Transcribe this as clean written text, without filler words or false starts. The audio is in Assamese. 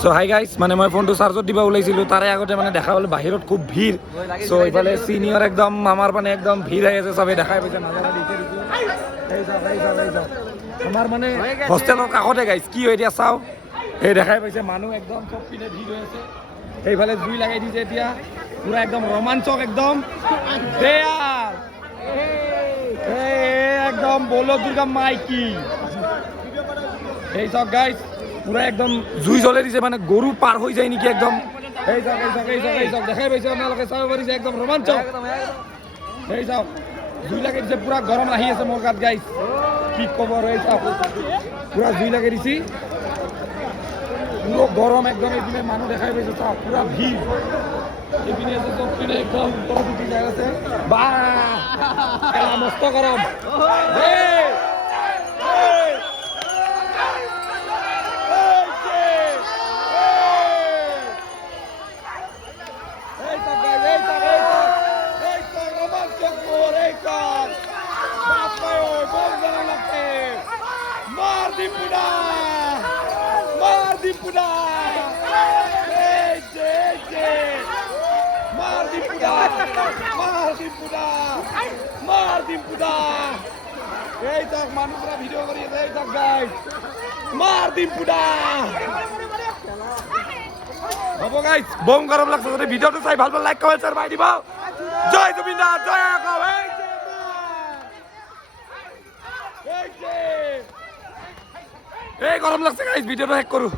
সো হাই গাইজ মানে মই ফোনটো চাৰ্জত দিব ওলাইছিলোঁ তাৰে আগতে মানে দেখা পালোঁ বাহিৰত খুব ভিৰ চ' এইফালে চিনিয়ৰ একদম আমাৰ মানে একদম ভিৰ আহি আছে চবেই দেখাই পাইছে আমাৰ মানে হোষ্টেলৰ কাষতে গাইজ কি হয় এতিয়া চাওঁ সেই দেখাই পাইছে মানুহ একদম চব পিনে ভিৰ হৈ আছে সেইফালে জুই লগাই দিছে এতিয়া পুৰা একদম ৰোমাঞ্চক একদম একদম বলো দুৰ্গা মাইকি এই চাওক গাইজ পুৰা একদম জুই জ্বলাই দিছে মানে গৰু পাৰ হৈ যায় নেকি একদম এই চাওক দেখাই পাইছে আপোনালোকে চাব পাৰিছে একদম ৰোমাঞ্চক এই চাওক জুই লগাই দিছে পুৰা গৰম আহি আছে মোৰ গাত গাইজ কি ক'ব আৰু এই চাওক পুৰা জুই লগাই দিছে পুরো গরম একদম এইপিনে মানুষ দেখাই পাইছে চাওক পুরা ভিড় এইপিনে আছে সব পিনে একদম উপরে উঠি যায় আছে বা মস্ত গরম এই চাক মানুষরা ভিডিও করি এই চাক গাইস মার দিম পুডা হবো গাইস বম গরম লাগছে যদি ভিডিওটা চাই ভালো লাইক কমেন্ট শেয়ার বাই দিবা জয় গোবিন্দা জয় আকাও এই গরম লাগছে গাইস ভিডিওটা হ্যাক করু